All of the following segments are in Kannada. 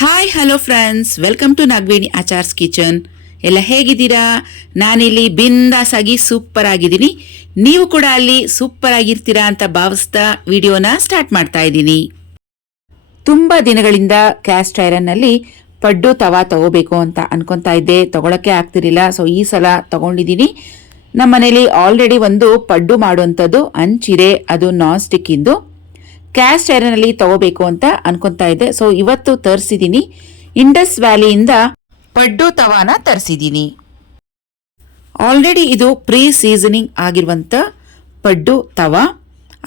Hi hello friends, welcome to Nagaveni Achar's kitchen. ಎಲ್ಲ ಹೇಗಿದ್ದೀರಾ? ನಾನಿಲ್ಲಿ ಬಿಂದಾಸ್ ಆಗಿ ಸೂಪರ್ ಆಗಿದ್ದೀನಿ. ನೀವು ಕೂಡ ಅಲ್ಲಿ ಸೂಪರ್ ಆಗಿರ್ತೀರಾ ಅಂತ ಭಾವಿಸ್ತಾ ವಿಡಿಯೋನ ಸ್ಟಾರ್ಟ್ ಮಾಡ್ತಾ ಇದ್ದೀನಿ. ತುಂಬ ದಿನಗಳಿಂದ ಕ್ಯಾಸ್ಟ್ ಐರನ್ನಲ್ಲಿ ಪಡ್ಡು ತವಾ ತಗೋಬೇಕು ಅಂತ ಅನ್ಕೊತಾ ಇದ್ದೆ, ತಗೊಳಕ್ಕೆ ಆಗ್ತಿರಲಿಲ್ಲ. ಸೊ ಈ ಸಲ ತಗೊಂಡಿದ್ದೀನಿ. ನಮ್ಮ ಮನೇಲಿ ಆಲ್ರೆಡಿ ಒಂದು ಪಡ್ಡು ಮಾಡುವಂಥದ್ದು ಹಂಚಿದೆ, ಅದು ನಾನ್ ಸ್ಟಿಕ್ ಇಂದು. ಕ್ಯಾಸ್ಟ್ ಐರನ್ನಲ್ಲಿ ತಗೋಬೇಕು ಅಂತ ಅನ್ಕೊಂತಾ ಇದ್ದೆ. ಸೊ ಇವತ್ತು ತರಿಸಿದ್ದೀನಿ. ಇಂಡಸ್ ವ್ಯಾಲಿಯಿಂದ ಪಡ್ಡು ತವಾನ ತರಿಸಿದ್ದೀನಿ. ಆಲ್ರೆಡಿ ಇದು ಪ್ರೀ ಸೀಸನಿಂಗ್ ಆಗಿರುವಂಥ ಪಡ್ಡು ತವಾ,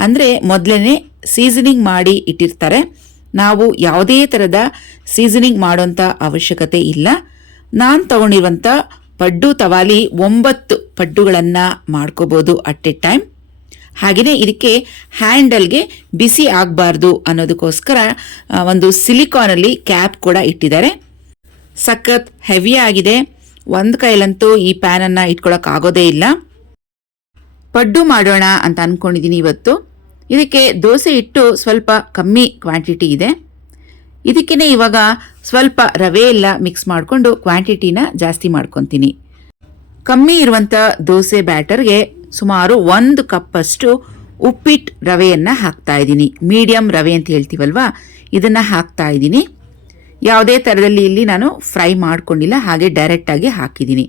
ಅಂದರೆ ಮೊದಲೇ ಸೀಸನಿಂಗ್ ಮಾಡಿ ಇಟ್ಟಿರ್ತಾರೆ. ನಾವು ಯಾವುದೇ ಥರದ ಸೀಸನಿಂಗ್ ಮಾಡೋಂಥ ಅವಶ್ಯಕತೆ ಇಲ್ಲ. ನಾನು ತಗೊಂಡಿರುವಂಥ ಪಡ್ಡು ತವಾಲಿ 9 ಪಡ್ಡುಗಳನ್ನು ಮಾಡ್ಕೋಬೋದು ಅಟ್ ಎ ಟೈಮ್. ಹಾಗೆಯೇ ಇದಕ್ಕೆ ಹ್ಯಾಂಡಲ್ಗೆ ಬಿಸಿ ಆಗಬಾರ್ದು ಅನ್ನೋದಕ್ಕೋಸ್ಕರ ಒಂದು ಸಿಲಿಕಾನಲ್ಲಿ ಕ್ಯಾಪ್ ಕೂಡ ಇಟ್ಟಿದ್ದಾರೆ. ಸಖತ್ ಹೆವಿ ಆಗಿದೆ. ಒಂದು ಕೈಲಂತೂ ಈ ಪ್ಯಾನನ್ನು ಇಟ್ಕೊಳ್ಳೋಕ್ಕಾಗೋದೇ ಇಲ್ಲ. ಪಡ್ಡು ಮಾಡೋಣ ಅಂತ ಅಂದ್ಕೊಂಡಿದ್ದೀನಿ ಇವತ್ತು. ಇದಕ್ಕೆ ದೋಸೆ ಹಿಟ್ಟು ಸ್ವಲ್ಪ ಕಮ್ಮಿ ಕ್ವಾಂಟಿಟಿ ಇದೆ. ಇದಕ್ಕೇ ಇವಾಗ ಸ್ವಲ್ಪ ರವೆ ಎಲ್ಲ ಮಿಕ್ಸ್ ಮಾಡಿಕೊಂಡು ಕ್ವಾಂಟಿಟಿನ ಜಾಸ್ತಿ ಮಾಡ್ಕೊತೀನಿ. ಕಮ್ಮಿ ಇರುವಂಥ ದೋಸೆ ಬ್ಯಾಟರ್ಗೆ ಸುಮಾರು 1 ಕಪ್ಪಷ್ಟು ಉಪ್ಪಿಟ್ಟು ರವೆಯನ್ನು ಹಾಕ್ತಾ ಇದ್ದೀನಿ. ಮೀಡಿಯಂ ರವೆ ಅಂತ ಹೇಳ್ತೀವಲ್ವಾ, ಇದನ್ನು ಹಾಕ್ತಾ ಇದ್ದೀನಿ. ಯಾವುದೇ ಥರದಲ್ಲಿ ಇಲ್ಲಿ ನಾನು ಫ್ರೈ ಮಾಡ್ಕೊಂಡಿಲ್ಲ, ಹಾಗೆ ಡೈರೆಕ್ಟಾಗಿ ಹಾಕಿದ್ದೀನಿ.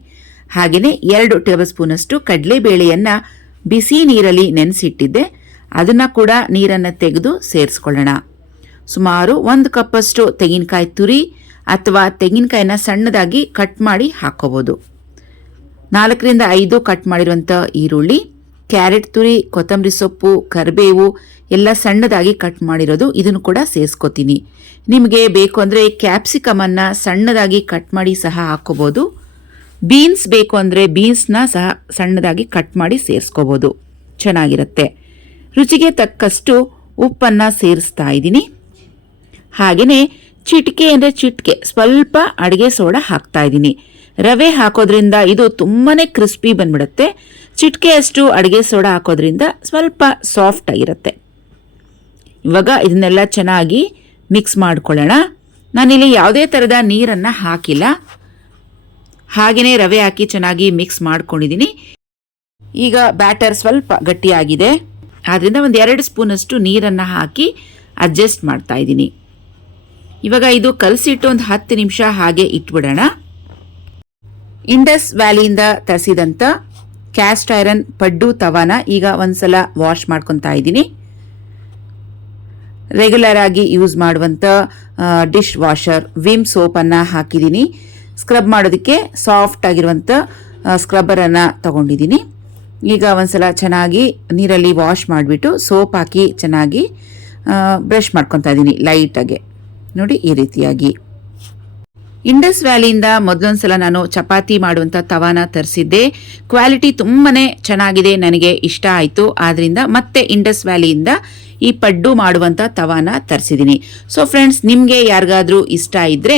ಹಾಗೆಯೇ 2 ಟೇಬಲ್ ಸ್ಪೂನಷ್ಟು ಕಡಲೆಬೇಳೆಯನ್ನು ಬಿಸಿ ನೀರಲ್ಲಿ ನೆನೆಸಿಟ್ಟಿದ್ದೆ, ಅದನ್ನು ಕೂಡ ನೀರನ್ನು ತೆಗೆದು ಸೇರಿಸ್ಕೊಳ್ಳೋಣ. ಸುಮಾರು 1 ಕಪ್ಪಷ್ಟು ತೆಂಗಿನಕಾಯಿ ತುರಿ ಅಥವಾ ತೆಂಗಿನಕಾಯಿನ ಸಣ್ಣದಾಗಿ ಕಟ್ ಮಾಡಿ ಹಾಕ್ಕೋಬೋದು. 4 ರಿಂದ 5 ಕಟ್ ಮಾಡಿರುವಂಥ ಈರುಳ್ಳಿ, ಕ್ಯಾರೆಟ್ ತುರಿ, ಕೊತ್ತಂಬರಿ ಸೊಪ್ಪು, ಕರಿಬೇವು ಎಲ್ಲ ಸಣ್ಣದಾಗಿ ಕಟ್ ಮಾಡಿರೋದು, ಇದನ್ನು ಕೂಡ ಸೇರಿಸ್ಕೋತೀನಿ. ನಿಮಗೆ ಬೇಕು ಅಂದರೆ ಕ್ಯಾಪ್ಸಿಕಮನ್ನು ಸಣ್ಣದಾಗಿ ಕಟ್ ಮಾಡಿ ಸಹ ಹಾಕ್ಕೋಬೋದು. ಬೀನ್ಸ್ ಬೇಕು ಅಂದರೆ ಬೀನ್ಸ್ನ ಸಹ ಸಣ್ಣದಾಗಿ ಕಟ್ ಮಾಡಿ ಸೇರಿಸ್ಕೋಬೋದು, ಚೆನ್ನಾಗಿರುತ್ತೆ. ರುಚಿಗೆ ತಕ್ಕಷ್ಟು ಉಪ್ಪನ್ನು ಸೇರಿಸ್ತಾ ಇದ್ದೀನಿ. ಹಾಗೆಯೇ ಚಿಟಿಕೆ ಅಂದರೆ ಚಿಟಿಕೆ ಸ್ವಲ್ಪ ಅಡುಗೆ ಸೋಡಾ ಹಾಕ್ತಾ ಇದ್ದೀನಿ. ರವೆ ಹಾಕೋದ್ರಿಂದ ಇದು ತುಂಬಾ ಕ್ರಿಸ್ಪಿ ಬಂದ್ಬಿಡುತ್ತೆ. ಚಿಟಿಕೆಯಷ್ಟು ಅಡುಗೆ ಸೋಡಾ ಹಾಕೋದ್ರಿಂದ ಸ್ವಲ್ಪ ಸಾಫ್ಟ್ ಆಗಿರುತ್ತೆ. ಇವಾಗ ಇದನ್ನೆಲ್ಲ ಚೆನ್ನಾಗಿ ಮಿಕ್ಸ್ ಮಾಡ್ಕೊಳ್ಳೋಣ. ನಾನಿಲ್ಲಿ ಯಾವುದೇ ಥರದ ನೀರನ್ನು ಹಾಕಿಲ್ಲ, ಹಾಗೆಯೇ ರವೆ ಹಾಕಿ ಚೆನ್ನಾಗಿ ಮಿಕ್ಸ್ ಮಾಡ್ಕೊಂಡಿದ್ದೀನಿ. ಈಗ ಬ್ಯಾಟರ್ ಸ್ವಲ್ಪ ಗಟ್ಟಿಯಾಗಿದೆ, ಆದ್ದರಿಂದ ಒಂದು 2 ಸ್ಪೂನಷ್ಟು ನೀರನ್ನು ಹಾಕಿ ಅಡ್ಜಸ್ಟ್ ಮಾಡ್ತಾ ಇದ್ದೀನಿ. ಇವಾಗ ಇದು ಕಲಸಿಟ್ಟು ಒಂದು 10 ನಿಮಿಷ ಹಾಗೆ ಇಟ್ಬಿಡೋಣ. ಇಂಡಸ್ ವ್ಯಾಲಿಯಿಂದ ತರಿಸಿದಂಥ ಕ್ಯಾಸ್ಟ್ ಐರನ್ ಪಡ್ಡು ತವಾನ ಈಗ ಒಂದ್ಸಲ ವಾಶ್ ಮಾಡ್ಕೊತಾ ಇದ್ದೀನಿ. ರೆಗ್ಯುಲರ್ ಆಗಿ ಯೂಸ್ ಮಾಡುವಂಥ ಡಿಶ್ ವಾಷರ್ ವಿಮ್ ಸೋಪನ್ನು ಹಾಕಿದ್ದೀನಿ. ಸ್ಕ್ರಬ್ ಮಾಡೋದಕ್ಕೆ ಸಾಫ್ಟ್ ಆಗಿರುವಂಥ ಸ್ಕ್ರಬ್ಬರನ್ನು ತಗೊಂಡಿದ್ದೀನಿ. ಈಗ ಒಂದ್ಸಲ ಚೆನ್ನಾಗಿ ನೀರಲ್ಲಿ ವಾಶ್ ಮಾಡಿಬಿಟ್ಟು ಸೋಪ್ ಹಾಕಿ ಚೆನ್ನಾಗಿ ಬ್ರಷ್ ಮಾಡ್ಕೊತಾ ಇದ್ದೀನಿ ಲೈಟಾಗೆ. ನೋಡಿ, ಈ ರೀತಿಯಾಗಿ. ಇಂಡಸ್ ವ್ಯಾಲಿಯಿಂದ ಮೊದಲೊಂದ್ಸಲ ನಾನು ಚಪಾತಿ ಮಾಡುವಂಥ ತವಾನ ತರಿಸಿದ್ದೆ. ಕ್ವಾಲಿಟಿ ತುಂಬಾ ಚೆನ್ನಾಗಿದೆ, ನನಗೆ ಇಷ್ಟ ಆಯಿತು. ಆದ್ದರಿಂದ ಮತ್ತೆ ಇಂಡಸ್ ವ್ಯಾಲಿಯಿಂದ ಈ ಪಡ್ಡು ಮಾಡುವಂಥ ತವಾನ ತರಿಸಿದ್ದೀನಿ. ಸೊ ಫ್ರೆಂಡ್ಸ್, ನಿಮಗೆ ಯಾರಿಗಾದ್ರೂ ಇಷ್ಟ ಇದ್ದರೆ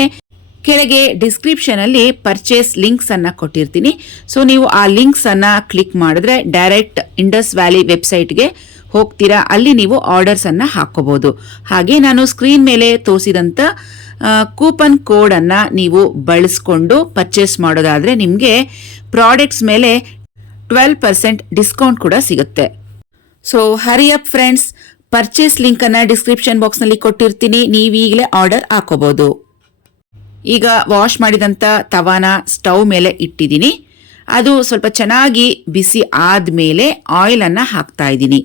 ಕೆಳಗೆ ಡಿಸ್ಕ್ರಿಪ್ಷನಲ್ಲಿ ಪರ್ಚೇಸ್ ಲಿಂಕ್ಸನ್ನು ಕೊಟ್ಟಿರ್ತೀನಿ. ಸೊ ನೀವು ಆ ಲಿಂಕ್ಸನ್ನು ಕ್ಲಿಕ್ ಮಾಡಿದ್ರೆ ಡೈರೆಕ್ಟ್ ಇಂಡಸ್ ವ್ಯಾಲಿ ವೆಬ್ಸೈಟ್ಗೆ ಹೋಗ್ತೀರಾ. ಅಲ್ಲಿ ನೀವು ಆರ್ಡರ್ಸನ್ನು ಹಾಕ್ಕೋಬೋದು. ಹಾಗೆ ನಾನು ಸ್ಕ್ರೀನ್ ಮೇಲೆ ತೋರಿಸಿದಂಥ ಕೂಪನ್ ಕೋಡನ್ನು ನೀವು ಬಳಸ್ಕೊಂಡು ಪರ್ಚೇಸ್ ಮಾಡೋದಾದರೆ ನಿಮಗೆ ಪ್ರಾಡಕ್ಟ್ಸ್ ಮೇಲೆ 12% ಡಿಸ್ಕೌಂಟ್ ಕೂಡ ಸಿಗುತ್ತೆ. So hurry up friends, purchase ಲಿಂಕನ್ನು ಡಿಸ್ಕ್ರಿಪ್ಷನ್ ಬಾಕ್ಸ್ನಲ್ಲಿ ಕೊಟ್ಟಿರ್ತೀನಿ, ನೀವು ಈಗಲೇ ಆರ್ಡರ್ ಹಾಕೋಬೋದು. ಈಗ ವಾಶ್ ಮಾಡಿದಂಥ ತವಾನ ಸ್ಟವ್ ಮೇಲೆ ಇಟ್ಟಿದ್ದೀನಿ. ಅದು ಸ್ವಲ್ಪ ಚೆನ್ನಾಗಿ ಬಿಸಿ ಆದಮೇಲೆ ಆಯಿಲನ್ನು ಹಾಕ್ತಾ ಇದ್ದೀನಿ.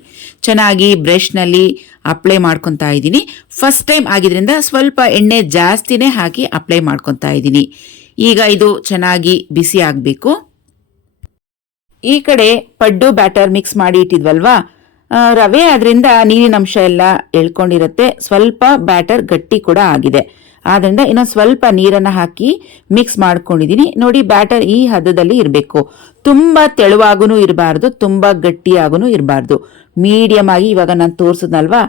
ಚೆನ್ನಾಗಿ ಬ್ರಷ್ನಲ್ಲಿ ಅಪ್ಲೈ ಮಾಡ್ಕೊತಾ ಇದ್ದೀನಿ. ಫಸ್ಟ್ ಟೈಮ್ ಆಗಿದ್ರಿಂದ ಸ್ವಲ್ಪ ಎಣ್ಣೆ ಜಾಸ್ತಿನೇ ಹಾಕಿ ಅಪ್ಲೈ ಮಾಡ್ಕೊತಾ ಇದ್ದೀನಿ. ಈಗ ಇದು ಚೆನ್ನಾಗಿ ಬಿಸಿ ಆಗಬೇಕು. ಈ ಕಡೆ ಪಡ್ಡು ಬ್ಯಾಟರ್ ಮಿಕ್ಸ್ ಮಾಡಿ ಇಟ್ಟಿದ್ವಲ್ವಾ, ರವೆ ಆದ್ರಿಂದ ನೀರಿನ ಅಂಶ ಎಲ್ಲ ಎಳ್ಕೊಂಡಿರುತ್ತೆ. ಸ್ವಲ್ಪ ಬ್ಯಾಟರ್ ಗಟ್ಟಿ ಕೂಡ ಆಗಿದೆ, ಆದ್ದರಿಂದ ಇನ್ನೊಂದು ಸ್ವಲ್ಪ ನೀರನ್ನು ಹಾಕಿ ಮಿಕ್ಸ್ ಮಾಡ್ಕೊಂಡಿದ್ದೀನಿ. ನೋಡಿ, ಬ್ಯಾಟರ್ ಈ ಹದದಲ್ಲಿ ಇರಬೇಕು. ತುಂಬ ತೆಳುವಾಗೂ ಇರಬಾರ್ದು, ತುಂಬ ಗಟ್ಟಿಯಾಗೂ ಇರಬಾರ್ದು. ಮೀಡಿಯಮ್ ಆಗಿ ಇವಾಗ ನಾನು ತೋರಿಸಿದ್ನಲ್ವಾ,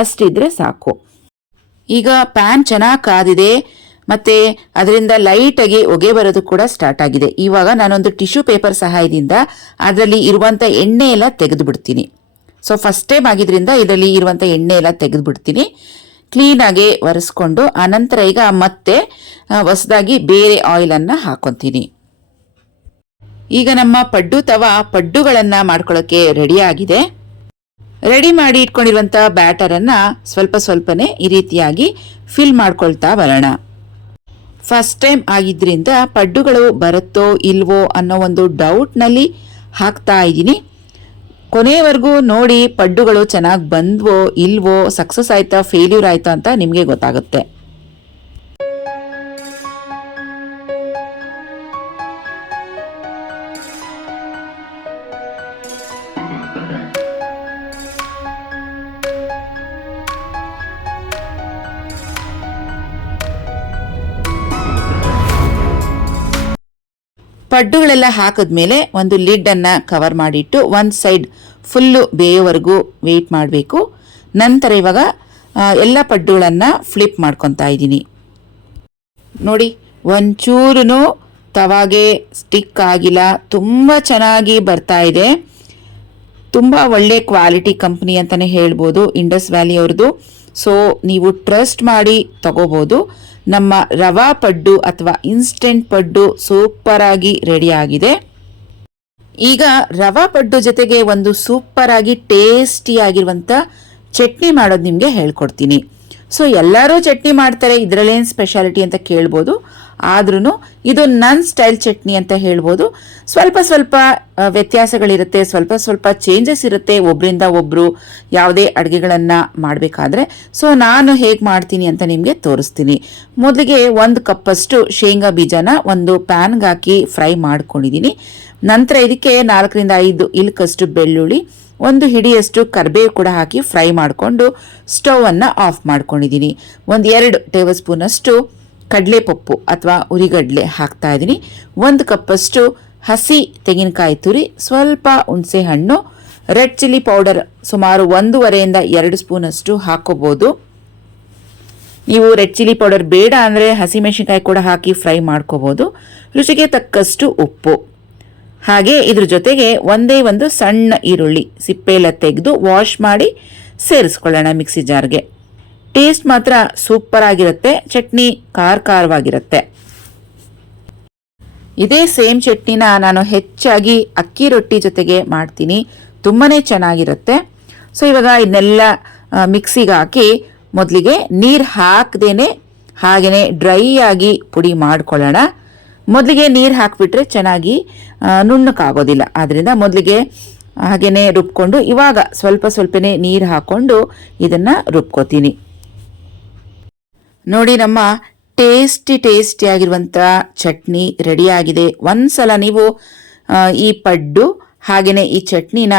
ಅಷ್ಟಿದ್ರೆ ಸಾಕು. ಈಗ ಪ್ಯಾನ್ ಚೆನ್ನಾಗಿ ಕಾದಿದೆ, ಮತ್ತು ಅದರಿಂದ ಲೈಟಾಗಿ ಹೊಗೆ ಬರೋದು ಕೂಡ ಸ್ಟಾರ್ಟ್ ಆಗಿದೆ. ಇವಾಗ ನಾನೊಂದು ಟಿಶ್ಯೂ ಪೇಪರ್ ಸಹಾಯದಿಂದ ಅದರಲ್ಲಿ ಇರುವಂಥ ಎಣ್ಣೆ ಎಲ್ಲ ತೆಗೆದು ಬಿಡ್ತೀನಿ. ಸೊ ಫಸ್ಟ್ ಟೈಮ್ ಆಗಿದ್ರಿಂದ ಇದರಲ್ಲಿ ಇರುವಂಥ ಎಣ್ಣೆ ಎಲ್ಲ ತೆಗೆದು ಬಿಡ್ತೀನಿ. ಕ್ಲೀನಾಗಿ ಒರೆಸ್ಕೊಂಡು ಆನಂತರ ಈಗ ಮತ್ತೆ ಹೊಸದಾಗಿ ಬೇರೆ ಆಯಿಲನ್ನು ಹಾಕೊತೀನಿ. ಈಗ ನಮ್ಮ ಪಡ್ಡು ತವಾ ಪಡ್ಡುಗಳನ್ನು ಮಾಡ್ಕೊಳ್ಳೋಕ್ಕೆ ರೆಡಿಯಾಗಿದೆ. ರೆಡಿ ಮಾಡಿ ಇಟ್ಕೊಂಡಿರುವಂಥ ಬ್ಯಾಟರನ್ನು ಸ್ವಲ್ಪ ಸ್ವಲ್ಪನೇ ಈ ರೀತಿಯಾಗಿ ಫಿಲ್ ಮಾಡ್ಕೊಳ್ತಾ ಬರೋಣ. ಫಸ್ಟ್ ಟೈಮ್ ಆಗಿದ್ದರಿಂದ ಪಡ್ಡುಗಳು ಬರುತ್ತೋ ಇಲ್ವೋ ಅನ್ನೋ ಒಂದು ಡೌಟ್ನಲ್ಲಿ ಹಾಕ್ತಾ ಇದ್ದೀನಿ. ಕೊನೆಯವರೆಗೂ ನೋಡಿ ಪಡ್ಡುಗಳು ಚೆನ್ನಾಗಿ ಬಂದ್ವೋ ಇಲ್ವೋ, ಸಕ್ಸಸ್ ಆಯ್ತಾ ಫೇಲ್ಯೂರ್ ಆಯ್ತಾ ಅಂತ ನಿಮಗೆ ಗೊತ್ತಾಗುತ್ತೆ. ಪಡ್ಡುಗಳೆಲ್ಲ ಹಾಕಿದ್ಮೇಲೆ ಒಂದು ಲಿಡ್ಡನ್ನು ಕವರ್ ಮಾಡಿಟ್ಟು ಒಂದು ಸೈಡ್ ಫುಲ್ಲು ಬೇಯೋವರೆಗೂ ವೆಯ್ಟ್ ಮಾಡಬೇಕು. ನಂತರ ಇವಾಗ ಎಲ್ಲ ಪಡ್ಡುಗಳನ್ನು ಫ್ಲಿಪ್ ಮಾಡ್ಕೊತಾ ಇದ್ದೀನಿ. ನೋಡಿ, ಒಂಚೂರು ತವಾಗೆ ಸ್ಟಿಕ್ ಆಗಿಲ್ಲ, ತುಂಬ ಚೆನ್ನಾಗಿ ಬರ್ತಾ ಇದೆ. ತುಂಬ ಒಳ್ಳೆ ಕ್ವಾಲಿಟಿ ಕಂಪ್ನಿ ಅಂತಲೇ ಹೇಳ್ಬೋದು ಇಂಡಸ್ ವ್ಯಾಲಿ ಅವ್ರದ್ದು. ಸೊ ನೀವು ಟ್ರಸ್ಟ್ ಮಾಡಿ ತಗೋಬೋದು. ನಮ್ಮ ರವಾ ಪಡ್ಡು ಅಥವಾ ಇನ್ಸ್ಟೆಂಟ್ ಪಡ್ಡು ಸೂಪರ್ ಆಗಿ ರೆಡಿ ಆಗಿದೆ. ಈಗ ರವಾ ಪಡ್ಡು ಜೊತೆಗೆ ಒಂದು ಸೂಪರ್ ಆಗಿ ಟೇಸ್ಟಿ ಆಗಿರುವಂಥ ಚಟ್ನಿ ಮಾಡೋದು ನಿಮಗೆ ಹೇಳ್ಕೊಡ್ತೀನಿ. ಸೊ ಎಲ್ಲರೂ ಚಟ್ನಿ ಮಾಡ್ತಾರೆ, ಇದರಲ್ಲೇನು ಸ್ಪೆಷಾಲಿಟಿ ಅಂತ ಕೇಳ್ಬೋದು. ಆದ್ರೂ ಇದು ನನ್ನ ಸ್ಟೈಲ್ ಚಟ್ನಿ ಅಂತ ಹೇಳ್ಬೋದು. ಸ್ವಲ್ಪ ಸ್ವಲ್ಪ ವ್ಯತ್ಯಾಸಗಳಿರುತ್ತೆ, ಸ್ವಲ್ಪ ಸ್ವಲ್ಪ ಚೇಂಜಸ್ ಇರುತ್ತೆ ಒಬ್ಬರಿಂದ ಒಬ್ಬರು ಯಾವುದೇ ಅಡುಗೆಗಳನ್ನು ಮಾಡಬೇಕಾದ್ರೆ. ಸೊ ನಾನು ಹೇಗೆ ಮಾಡ್ತೀನಿ ಅಂತ ನಿಮಗೆ ತೋರಿಸ್ತೀನಿ. ಮೊದಲಿಗೆ 1 ಕಪ್ಪಷ್ಟು ಶೇಂಗಾ ಬೀಜನ ಒಂದು ಪ್ಯಾನ್ಗೆ ಹಾಕಿ ಫ್ರೈ ಮಾಡ್ಕೊಂಡಿದ್ದೀನಿ. ನಂತರ ಇದಕ್ಕೆ 4 ರಿಂದ 5 ಇಲ್ಕಷ್ಟು ಬೆಳ್ಳುಳ್ಳಿ, 1 ಹಿಡಿಯಷ್ಟು ಕರಿಬೇವು ಕೂಡ ಹಾಕಿ ಫ್ರೈ ಮಾಡಿಕೊಂಡು ಸ್ಟವನ್ನು ಆಫ್ ಮಾಡ್ಕೊಂಡಿದ್ದೀನಿ. 2 ಟೇಬಲ್ ಸ್ಪೂನಷ್ಟು ಕಡಲೆಪಪ್ಪು ಅಥವಾ ಉರಿಗಡಲೆ ಹಾಕ್ತಾ ಇದ್ದೀನಿ. 1 ಕಪ್ಪಷ್ಟು ಹಸಿ ತೆಂಗಿನಕಾಯಿ ತುರಿ, ಸ್ವಲ್ಪ ಹುಣಸೆ ಹಣ್ಣು, ರೆಡ್ ಚಿಲ್ಲಿ ಪೌಡರ್ ಸುಮಾರು 1.5 ರಿಂದ 2 ಸ್ಪೂನಷ್ಟು ಹಾಕೋಬೋದು. ನೀವು ರೆಡ್ ಚಿಲ್ಲಿ ಪೌಡರ್ ಬೇಡ ಅಂದರೆ ಹಸಿಮೆಣಸಿನಕಾಯಿ ಕೂಡ ಹಾಕಿ ಫ್ರೈ ಮಾಡ್ಕೋಬೋದು. ರುಚಿಗೆ ತಕ್ಕಷ್ಟು ಉಪ್ಪು, ಹಾಗೆ ಇದ್ರ ಜೊತೆಗೆ ಒಂದು ಸಣ್ಣ ಈರುಳ್ಳಿ ಸಿಪ್ಪೆಲ್ಲ ತೆಗೆದು ವಾಶ್ ಮಾಡಿ ಸೇರಿಸ್ಕೊಳ್ಳೋಣ ಮಿಕ್ಸಿ ಜಾರ್ಗೆ. ಟೇಸ್ಟ್ ಮಾತ್ರ ಸೂಪರ್ ಆಗಿರುತ್ತೆ, ಚಟ್ನಿ ಖಾರವಾಗಿರುತ್ತೆ. ಇದೇ ಸೇಮ್ ಚಟ್ನಿನ ನಾನು ಹೆಚ್ಚಾಗಿ ಅಕ್ಕಿ ರೊಟ್ಟಿ ಜೊತೆಗೆ ಮಾಡ್ತೀನಿ, ತುಂಬಾನೇ ಚೆನ್ನಾಗಿರುತ್ತೆ. ಸೊ ಇವಾಗ ಇದನ್ನೆಲ್ಲ ಮಿಕ್ಸಿಗೆ ಹಾಕಿ ಮೊದಲಿಗೆ ನೀರು ಹಾಕದೇನೆ ಹಾಗೆಯೇ ಡ್ರೈ ಆಗಿ ಪುಡಿ ಮಾಡ್ಕೊಳ್ಳೋಣ. ಮೊದಲಿಗೆ ನೀರು ಹಾಕಿಬಿಟ್ರೆ ಚೆನ್ನಾಗಿ ನುಣ್ಣಕ್ಕಾಗೋದಿಲ್ಲ. ಆದ್ದರಿಂದ ಮೊದಲಿಗೆ ಹಾಗೆಯೇ ರುಬ್ಕೊಂಡು ಇವಾಗ ಸ್ವಲ್ಪನೇ ನೀರು ಹಾಕ್ಕೊಂಡು ಇದನ್ನು ರುಬ್ಕೋತೀನಿ. ನೋಡಿ, ನಮ್ಮ ಟೇಸ್ಟಿ ಆಗಿರುವಂಥ ಚಟ್ನಿ ರೆಡಿಯಾಗಿದೆ. ಒಂದ್ಸಲ ನೀವು ಈ ಪಡ್ಡು ಹಾಗೆಯೇ ಈ ಚಟ್ನಿನ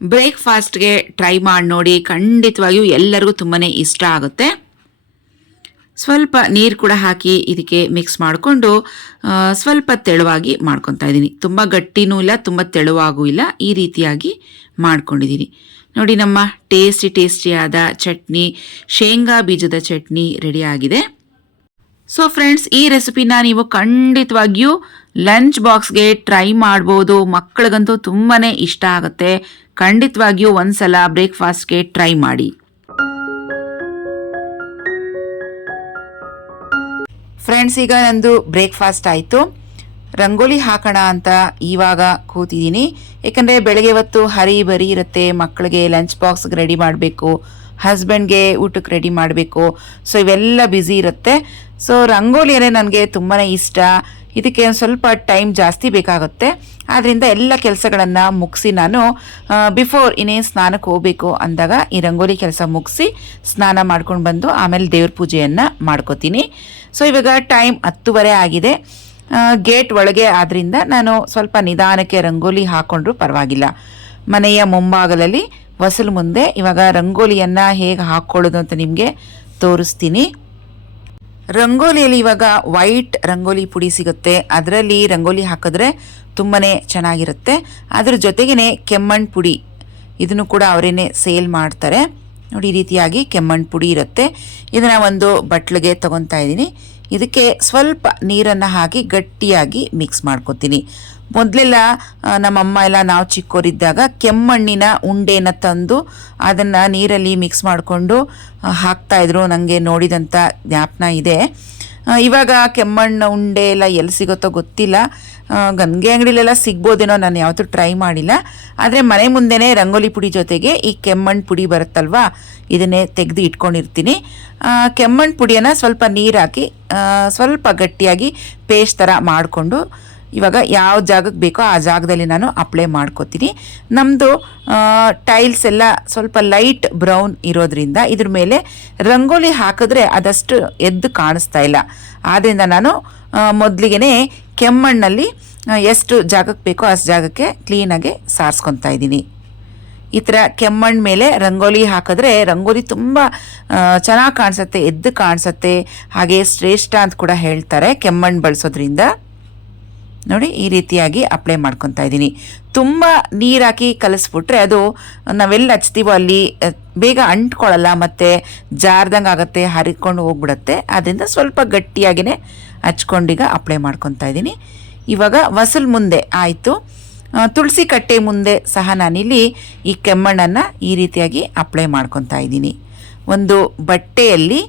ಬ್ರೇಕ್ಫಾಸ್ಟ್ಗೆ ಟ್ರೈ ಮಾಡಿ ನೋಡಿ, ಖಂಡಿತವಾಗಿಯೂ ಎಲ್ಲರಿಗೂ ತುಂಬಾ ಇಷ್ಟ ಆಗುತ್ತೆ. ಸ್ವಲ್ಪ ನೀರು ಕೂಡ ಹಾಕಿ ಇದಕ್ಕೆ ಮಿಕ್ಸ್ ಮಾಡಿಕೊಂಡು ಸ್ವಲ್ಪ ತೆಳುವಾಗಿ ಮಾಡ್ಕೊತಾ ಇದ್ದೀನಿ. ತುಂಬ ಗಟ್ಟಿನೂ ಇಲ್ಲ, ತುಂಬ ತೆಳುವಾಗೂ ಇಲ್ಲ, ಈ ರೀತಿಯಾಗಿ ಮಾಡ್ಕೊಂಡಿದ್ದೀನಿ. ನೋಡಿ, ನಮ್ಮ ಟೇಸ್ಟಿಯಾದ ಚಟ್ನಿ, ಶೇಂಗಾ ಬೀಜದ ಚಟ್ನಿ ರೆಡಿಯಾಗಿದೆ. ಸೊ ಫ್ರೆಂಡ್ಸ್, ಈ ರೆಸಿಪಿನ ನೀವು ಖಂಡಿತವಾಗಿಯೂ ಲಂಚ್ ಬಾಕ್ಸ್ಗೆ ಟ್ರೈ ಮಾಡ್ಬೋದು. ಮಕ್ಕಳಿಗಂತೂ ತುಂಬಾ ಇಷ್ಟ ಆಗುತ್ತೆ. ಖಂಡಿತವಾಗಿಯೂ ಒಂದ್ಸಲ ಬ್ರೇಕ್ಫಾಸ್ಟ್ಗೆ ಟ್ರೈ ಮಾಡಿ. ಫ್ರೆಂಡ್ಸ್, ಈಗ ನಂದು ಬ್ರೇಕ್ಫಾಸ್ಟ್ ಆಯಿತು. ರಂಗೋಲಿ ಹಾಕೋಣ ಅಂತ ಇವಾಗ ಕೂತಿದ್ದೀನಿ. ಯಾಕಂದರೆ ಬೆಳಗ್ಗೆ ಹೊತ್ತು ಹರಿ ಇರುತ್ತೆ, ಮಕ್ಕಳಿಗೆ ಲಂಚ್ ಬಾಕ್ಸ್ಗೆ ರೆಡಿ ಮಾಡಬೇಕು, ಹಸ್ಬೆಂಡ್ಗೆ ಊಟಕ್ಕೆ ರೆಡಿ ಮಾಡಬೇಕು. ಸೊ ಇವೆಲ್ಲ ಬ್ಯುಸಿ ಇರುತ್ತೆ. ಸೊ ರಂಗೋಲಿ ಅಂದರೆ ನನಗೆ ತುಂಬಾ ಇಷ್ಟ. ಇದಕ್ಕೆ ಒಂದು ಸ್ವಲ್ಪ ಟೈಮ್ ಜಾಸ್ತಿ ಬೇಕಾಗುತ್ತೆ. ಆದ್ದರಿಂದ ಎಲ್ಲ ಕೆಲಸಗಳನ್ನು ಮುಗಿಸಿ ನಾನು ಬಿಫೋರ್ ಇನ್ನೇನು ಸ್ನಾನಕ್ಕೆ ಹೋಗಬೇಕು ಅಂದಾಗ ಈ ರಂಗೋಲಿ ಕೆಲಸ ಮುಗಿಸಿ ಸ್ನಾನ ಮಾಡ್ಕೊಂಡು ಬಂದು ಆಮೇಲೆ ದೇವ್ರ ಪೂಜೆಯನ್ನು ಮಾಡ್ಕೋತೀನಿ. ಸೊ ಇವಾಗ ಟೈಮ್ 10:30 ಆಗಿದೆ. ಗೇಟ್ ಒಳಗೆ ಆದ್ದರಿಂದ ನಾನು ಸ್ವಲ್ಪ ನಿಧಾನಕ್ಕೆ ರಂಗೋಲಿ ಹಾಕ್ಕೊಂಡ್ರೂ ಪರವಾಗಿಲ್ಲ. ಮನೆಯ ಮುಂಭಾಗದಲ್ಲಿ ಹೊಸಲು ಮುಂದೆ ಇವಾಗ ರಂಗೋಲಿಯನ್ನು ಹೇಗೆ ಹಾಕ್ಕೊಳ್ಳೋದು ಅಂತ ನಿಮಗೆ ತೋರಿಸ್ತೀನಿ. ರಂಗೋಲಿಯಲ್ಲಿ ಇವಾಗ ವೈಟ್ ರಂಗೋಲಿ ಪುಡಿ ಸಿಗುತ್ತೆ, ಅದರಲ್ಲಿ ರಂಗೋಲಿ ಹಾಕಿದ್ರೆ ತುಂಬಾ ಚೆನ್ನಾಗಿರುತ್ತೆ. ಅದ್ರ ಜೊತೆಗೇ ಕೆಮ್ಮಣ್ಣು ಪುಡಿ, ಇದನ್ನು ಕೂಡ ಅವರೇನೆ ಸೇಲ್ ಮಾಡ್ತಾರೆ. ನೋಡಿ, ಈ ರೀತಿಯಾಗಿ ಕೆಮ್ಮಣ್ಣು ಪುಡಿ ಇರುತ್ತೆ. ಇದನ್ನು ಒಂದು ಬಟ್ಲಿಗೆ ತೊಗೊತಾ ಇದ್ದೀನಿ. ಇದಕ್ಕೆ ಸ್ವಲ್ಪ ನೀರನ್ನು ಹಾಕಿ ಗಟ್ಟಿಯಾಗಿ ಮಿಕ್ಸ್ ಮಾಡ್ಕೊತೀನಿ. ಮೊದಲೆಲ್ಲ ನಮ್ಮಮ್ಮ ಎಲ್ಲ ನಾವು ಚಿಕ್ಕವರಿದ್ದಾಗ ಕೆಮ್ಮಣ್ಣಿನ ಉಂಡೆನ ತಂದು ಅದನ್ನು ನೀರಲ್ಲಿ ಮಿಕ್ಸ್ ಮಾಡಿಕೊಂಡು ಹಾಕ್ತಾಯಿದ್ರು. ನನಗೆ ನೋಡಿದಂಥ ಜ್ಞಾಪನ ಇದೆ. ಇವಾಗ ಕೆಮ್ಮಣ್ಣು ಉಂಡೆ ಎಲ್ಲ ಎಲ್ಲಿ ಸಿಗುತ್ತೋ ಗೊತ್ತಿಲ್ಲ. ಗಂಗೆ ಅಂಗಡಿಲೆಲ್ಲ ಸಿಗ್ಬೋದೇನೋ, ನಾನು ಯಾವತ್ತೂ ಟ್ರೈ ಮಾಡಿಲ್ಲ. ಆದರೆ ಮನೆ ಮುಂದೆನೇ ರಂಗೋಲಿ ಪುಡಿ ಜೊತೆಗೆ ಈ ಕೆಮ್ಮಣ್ಣು ಪುಡಿ ಬರುತ್ತಲ್ವ, ಇದನ್ನೇ ತೆಗೆದು ಇಟ್ಕೊಂಡಿರ್ತೀನಿ. ಕೆಮ್ಮಣ್ಣು ಪುಡಿಯನ್ನು ಸ್ವಲ್ಪ ನೀರು ಹಾಕಿ ಸ್ವಲ್ಪ ಗಟ್ಟಿಯಾಗಿ ಪೇಸ್ಟ್ ಥರ ಮಾಡಿಕೊಂಡು ಇವಾಗ ಯಾವ ಜಾಗಕ್ಕೆ ಬೇಕೋ ಆ ಜಾಗದಲ್ಲಿ ನಾನು ಅಪ್ಲೈ ಮಾಡ್ಕೋತೀನಿ. ನಮ್ಮದು ಟೈಲ್ಸ್ ಎಲ್ಲ ಸ್ವಲ್ಪ ಲೈಟ್ ಬ್ರೌನ್ ಇರೋದ್ರಿಂದ ಇದ್ರ ಮೇಲೆ ರಂಗೋಲಿ ಹಾಕಿದ್ರೆ ಅದಷ್ಟು ಎದ್ದು ಕಾಣಿಸ್ತಾ ಇಲ್ಲ. ಆದ್ದರಿಂದ ನಾನು ಮೊದಲಿಗೆ ಕೆಮ್ಮಣ್ಣಲ್ಲಿ ಎಷ್ಟು ಜಾಗಕ್ಕೆ ಬೇಕೋ ಅಷ್ಟು ಜಾಗಕ್ಕೆ ಕ್ಲೀನಾಗಿ ಸಾರಿಸ್ಕೊತಾ ಇದ್ದೀನಿ. ಈ ಥರ ಕೆಮ್ಮಣ್ಣು ಮೇಲೆ ರಂಗೋಲಿ ಹಾಕಿದ್ರೆ ರಂಗೋಲಿ ತುಂಬ ಚೆನ್ನಾಗಿ ಕಾಣಿಸುತ್ತೆ, ಎದ್ದು ಕಾಣಿಸುತ್ತೆ. ಹಾಗೆ ಶ್ರೇಷ್ಠ ಅಂತ ಕೂಡ ಹೇಳ್ತಾರೆ ಕೆಮ್ಮಣ್ಣು ಬಳಸೋದ್ರಿಂದ. ನೋಡಿ, ಈ ರೀತಿಯಾಗಿ ಅಪ್ಲೈ ಮಾಡ್ಕೊತಾ ಇದ್ದೀನಿ. ತುಂಬ ನೀರು ಹಾಕಿ ಕಲಿಸ್ಬಿಟ್ರೆ ಅದು ನಾವೆಲ್ಲ ಹಚ್ತೀವೋ ಅಲ್ಲಿ ಬೇಗ ಅಂಟ್ಕೊಳ್ಳಲ್ಲ, ಮತ್ತು ಜಾರ್ದಂಗೆ ಆಗುತ್ತೆ, ಹರಿಕೊಂಡು ಹೋಗ್ಬಿಡುತ್ತೆ. ಆದ್ದರಿಂದ ಸ್ವಲ್ಪ ಗಟ್ಟಿಯಾಗಿಯೇ ಹಚ್ಕೊಂಡೀಗ ಅಪ್ಲೈ ಮಾಡ್ಕೊತಾ ಇದ್ದೀನಿ. ಇವಾಗ ಹೊಸಲು ಮುಂದೆ ಆಯಿತು. ತುಳಸಿ ಕಟ್ಟೆ ಮುಂದೆ ಸಹ ನಾನಿಲ್ಲಿ ಈ ಕೆಮ್ಮಣ್ಣನ್ನು ಈ ರೀತಿಯಾಗಿ ಅಪ್ಲೈ ಮಾಡ್ಕೊತಾ ಇದ್ದೀನಿ. ಒಂದು ಬಟ್ಟೆಯಲ್ಲಿ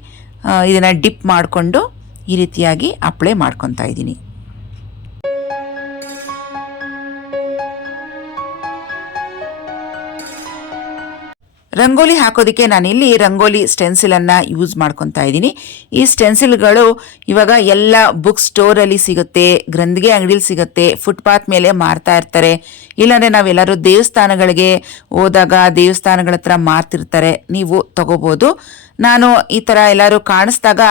ಇದನ್ನು ಡಿಪ್ ಮಾಡಿಕೊಂಡು ಈ ರೀತಿಯಾಗಿ ಅಪ್ಲೈ ಮಾಡ್ಕೊತಾ ಇದ್ದೀನಿ. ರಂಗೋಲಿ ಹಾಕೋದಕ್ಕೆ ನಾನಿಲ್ಲಿ ರಂಗೋಲಿ ಸ್ಟೆನ್ಸಿಲನ್ನು ಯೂಸ್ ಮಾಡ್ಕೊತಾ ಇದ್ದೀನಿ. ಈ ಸ್ಟೆನ್ಸಿಲ್ಗಳು ಇವಾಗ ಎಲ್ಲ ಬುಕ್ ಸ್ಟೋರಲ್ಲಿ ಸಿಗುತ್ತೆ, ಗ್ರಂಥಿಗೆ ಅಂಗಡಿಲಿ ಸಿಗುತ್ತೆ, ಫುಟ್ಪಾತ್ ಮೇಲೆ ಮಾರ್ತಾ ಇರ್ತಾರೆ. ಇಲ್ಲಾಂದರೆ ನಾವೆಲ್ಲರೂ ದೇವಸ್ಥಾನಗಳಿಗೆ ಹೋದಾಗ ದೇವಸ್ಥಾನಗಳ ಹತ್ರ ಮಾರ್ತಿರ್ತಾರೆ, ನೀವು ತಗೋಬೋದು. ನಾನು ಈ ಥರ ಎಲ್ಲರೂ ಕಾಣಿಸ್ದಾಗ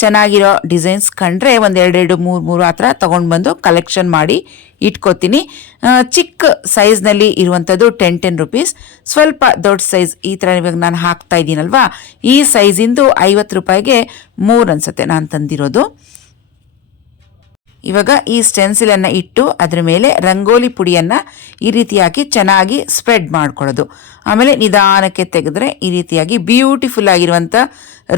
ಚೆನ್ನಾಗಿರೋ ಡಿಸೈನ್ಸ್ ಕಂಡ್ರೆ ಒಂದೆರಡೆರಡು ಮೂರು ಆ ಥರ ತೊಗೊಂಡು ಬಂದು ಕಲೆಕ್ಷನ್ ಮಾಡಿ ಇಟ್ಕೋತೀನಿ. ಚಿಕ್ಕ ಸೈಜ್ನಲ್ಲಿ ಇರುವಂಥದ್ದು 10 ರೂಪೀಸ್. ಸ್ವಲ್ಪ ದೊಡ್ಡ ಸೈಜ್ ಈ ಥರ ಇವಾಗ ನಾನು ಹಾಕ್ತಾ ಇದ್ದೀನಲ್ವಾ, ಈ ಸೈಜಿಂದು 50 ರೂಪಾಯಿಗೆ 3 ಅನಿಸುತ್ತೆ ನಾನು ತಂದಿರೋದು. ಇವಾಗ ಈ ಸ್ಟೆನ್ಸಿಲನ್ನು ಇಟ್ಟು ಅದರ ಮೇಲೆ ರಂಗೋಲಿ ಪುಡಿಯನ್ನು ಈ ರೀತಿಯಾಗಿ ಚೆನ್ನಾಗಿ ಸ್ಪ್ರೆಡ್ ಮಾಡ್ಕೊಳ್ಳೋದು. ಆಮೇಲೆ ನಿಧಾನಕ್ಕೆ ತೆಗೆದ್ರೆ ಈ ರೀತಿಯಾಗಿ ಬ್ಯೂಟಿಫುಲ್ ಆಗಿರುವಂಥ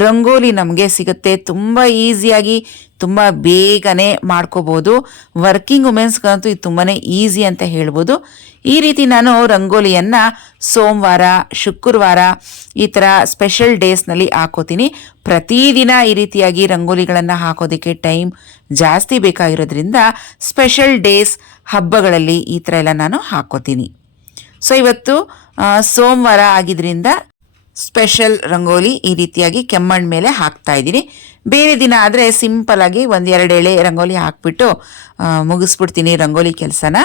ರಂಗೋಲಿ ನಮಗೆ ಸಿಗುತ್ತೆ. ತುಂಬ ಈಸಿಯಾಗಿ ತುಂಬ ಬೇಗನೆ ಮಾಡ್ಕೋಬೋದು. ವರ್ಕಿಂಗ್ ವುಮೆನ್ಸ್ಗಂತೂ ಇದು ತುಂಬಾ ಈಸಿ ಅಂತ ಹೇಳ್ಬೋದು. ಈ ರೀತಿ ನಾನು ರಂಗೋಲಿಯನ್ನು ಸೋಮವಾರ, ಶುಕ್ರವಾರ ಈ ಥರ ಸ್ಪೆಷಲ್ ಡೇಸ್ನಲ್ಲಿ ಹಾಕೋತೀನಿ. ಪ್ರತಿದಿನ ಈ ರೀತಿಯಾಗಿ ರಂಗೋಲಿಗಳನ್ನು ಹಾಕೋದಕ್ಕೆ ಟೈಮ್ ಜಾಸ್ತಿ ಬೇಕಾಗಿರೋದ್ರಿಂದ ಸ್ಪೆಷಲ್ ಡೇಸ್, ಹಬ್ಬಗಳಲ್ಲಿ ಈ ಥರ ಎಲ್ಲ ನಾನು ಹಾಕೋತೀನಿ. ಸೊ ಇವತ್ತು ಸೋಮವಾರ ಆಗಿದ್ದರಿಂದ ಸ್ಪೆಷಲ್ ರಂಗೋಲಿ ಈ ರೀತಿಯಾಗಿ ಕೆಮ್ಮಣ್ಣು ಮೇಲೆ ಹಾಕ್ತಾ ಇದ್ದೀನಿ. ಬೇರೆ ದಿನ ಆದರೆ ಸಿಂಪಲಾಗಿ 1-2 ಎಳೆ ರಂಗೋಲಿ ಹಾಕ್ಬಿಟ್ಟು ಮುಗಿಸ್ಬಿಡ್ತೀನಿ ರಂಗೋಲಿ ಕೆಲಸನ.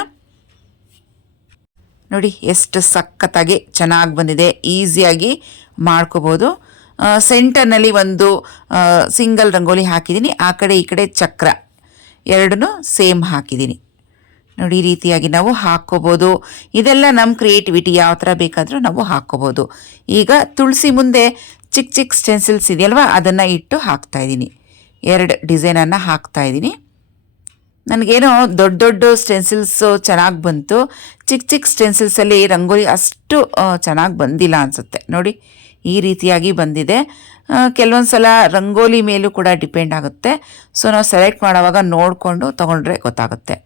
ನೋಡಿ ಎಷ್ಟು ಸಖತ್ತಾಗಿ ಚೆನ್ನಾಗಿ ಬಂದಿದೆ, ಈಸಿಯಾಗಿ ಮಾಡ್ಕೋಬೋದು. ಸೆಂಟರ್ನಲ್ಲಿ ಒಂದು ಸಿಂಗಲ್ ರಂಗೋಲಿ ಹಾಕಿದ್ದೀನಿ, ಆ ಕಡೆ ಈ ಕಡೆ ಚಕ್ರ ಎರಡನ್ನೂ ಸೇಮ್ ಹಾಕಿದ್ದೀನಿ. ನೋಡಿ, ಈ ರೀತಿಯಾಗಿ ನಾವು ಹಾಕ್ಕೋಬೋದು. ಇದೆಲ್ಲ ನಮ್ಮ ಕ್ರಿಯೇಟಿವಿಟಿ, ಯಾವ ಥರ ಬೇಕಾದರೂ ನಾವು ಹಾಕ್ಕೋಬೋದು. ಈಗ ತುಳಸಿ ಮುಂದೆ ಚಿಕ್ಕ ಚಿಕ್ಕ ಸ್ಟೆನ್ಸಿಲ್ಸ್ ಇದೆಯಲ್ವ, ಅದನ್ನು ಇಟ್ಟು ಹಾಕ್ತಾಯಿದ್ದೀನಿ. 2 ಡಿಸೈನನ್ನು ಹಾಕ್ತಾಯಿದ್ದೀನಿ. ನನಗೇನೋ ದೊಡ್ಡ ದೊಡ್ಡ ಸ್ಟೆನ್ಸಿಲ್ಸು ಚೆನ್ನಾಗಿ ಬಂತು, ಚಿಕ್ಕ ಚಿಕ್ಕ ಸ್ಟೆನ್ಸಿಲ್ಸಲ್ಲಿ ರಂಗೋಲಿ ಅಷ್ಟು ಚೆನ್ನಾಗಿ ಬಂದಿಲ್ಲ ಅನಿಸುತ್ತೆ. ನೋಡಿ, ಈ ರೀತಿಯಾಗಿ ಬಂದಿದೆ. ಕೆಲವೊಂದು ಸಲ ರಂಗೋಲಿ ಮೇಲೂ ಕೂಡ ಡಿಪೆಂಡ್ ಆಗುತ್ತೆ. ಸೊ ನಾವು ಸೆಲೆಕ್ಟ್ ಮಾಡೋವಾಗ ನೋಡಿಕೊಂಡು ತೊಗೊಂಡ್ರೆ ಗೊತ್ತಾಗುತ್ತೆ.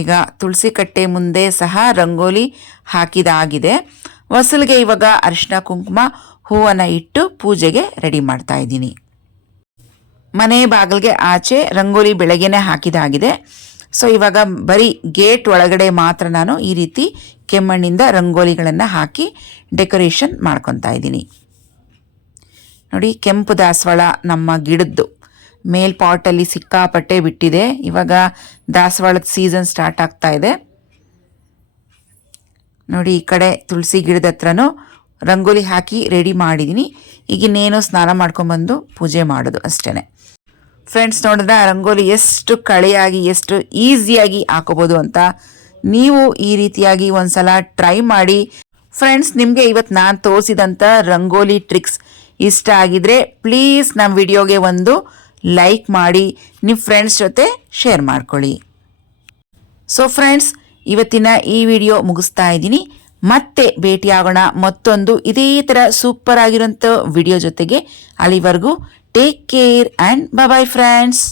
ಈಗ ತುಳಸಿ ಕಟ್ಟೆ ಮುಂದೆ ಸಹ ರಂಗೋಲಿ ಹಾಕಿದಾಗಿದೆ. ಹೊಸಲಿಗೆ ಇವಾಗ ಅರಿಶಿನ ಕುಂಕುಮ ಹೂವನ್ನು ಇಟ್ಟು ಪೂಜೆಗೆ ರೆಡಿ ಮಾಡ್ತಾ ಇದ್ದೀನಿ. ಮನೆ ಬಾಗಿಲಿಗೆ ಆಚೆ ರಂಗೋಲಿ ಬೆಳಗ್ಗೆನೆ ಹಾಕಿದಾಗಿದೆ. ಸೊ ಇವಾಗ ಬರೀ ಗೇಟ್ ಒಳಗಡೆ ಮಾತ್ರ ನಾನು ಈ ರೀತಿ ಕೆಮ್ಮಣ್ಣಿಂದ ರಂಗೋಲಿಗಳನ್ನು ಹಾಕಿ ಡೆಕೋರೇಷನ್ ಮಾಡ್ಕೊತಾ ಇದ್ದೀನಿ. ನೋಡಿ, ಕೆಂಪು ದಾಸವಾಳ ನಮ್ಮ ಗಿಡದ್ದು ಮೇಲ್ಪಾಟಲ್ಲಿ ಸಿಕ್ಕಾಪಟ್ಟೆ ಬಿಟ್ಟಿದೆ. ಇವಾಗ ದಾಸವಾಳದ ಸೀಸನ್ ಸ್ಟಾರ್ಟ್ ಆಗ್ತಾ ಇದೆ. ನೋಡಿ, ಈ ಕಡೆ ತುಳಸಿ ಗಿಡದ ಹತ್ರನೂ ರಂಗೋಲಿ ಹಾಕಿ ರೆಡಿ ಮಾಡಿದ್ದೀನಿ. ಈಗಿನ್ನೇನು ಸ್ನಾನ ಮಾಡ್ಕೊಂಬಂದು ಪೂಜೆ ಮಾಡೋದು ಅಷ್ಟೇ. ಫ್ರೆಂಡ್ಸ್, ನೋಡಿದ್ರೆ ರಂಗೋಲಿ ಎಷ್ಟು ಕಳೆಯಾಗಿ ಎಷ್ಟು ಈಸಿಯಾಗಿ ಹಾಕೋಬೋದು ಅಂತ. ನೀವು ಈ ರೀತಿಯಾಗಿ ಒಂದ್ಸಲ ಟ್ರೈ ಮಾಡಿ. ಫ್ರೆಂಡ್ಸ್, ನಿಮಗೆ ಇವತ್ತು ನಾನು ತೋರಿಸಿದಂಥ ರಂಗೋಲಿ ಟ್ರಿಕ್ಸ್ ಇಷ್ಟ ಆಗಿದ್ರೆ ಪ್ಲೀಸ್ ನಮ್ಮ ವಿಡಿಯೋಗೆ ಒಂದು ಲೈಕ್ ಮಾಡಿ, ನಿಮ್ಮ ಫ್ರೆಂಡ್ಸ್ ಜೊತೆ ಶೇರ್ ಮಾಡ್ಕೊಳ್ಳಿ. ಸೊ ಫ್ರೆಂಡ್ಸ್, ಇವತ್ತಿನ ಈ ವಿಡಿಯೋ ಮುಗಿಸ್ತಾ ಇದ್ದೀನಿ. ಮತ್ತೆ ಭೇಟಿಯಾಗೋಣ ಮತ್ತೊಂದು ಇದೇ ಥರ ಸೂಪರ್ ಆಗಿರೋಂಥ ವಿಡಿಯೋ ಜೊತೆಗೆ. ಅಲ್ಲಿವರೆಗೂ take care and bye friends.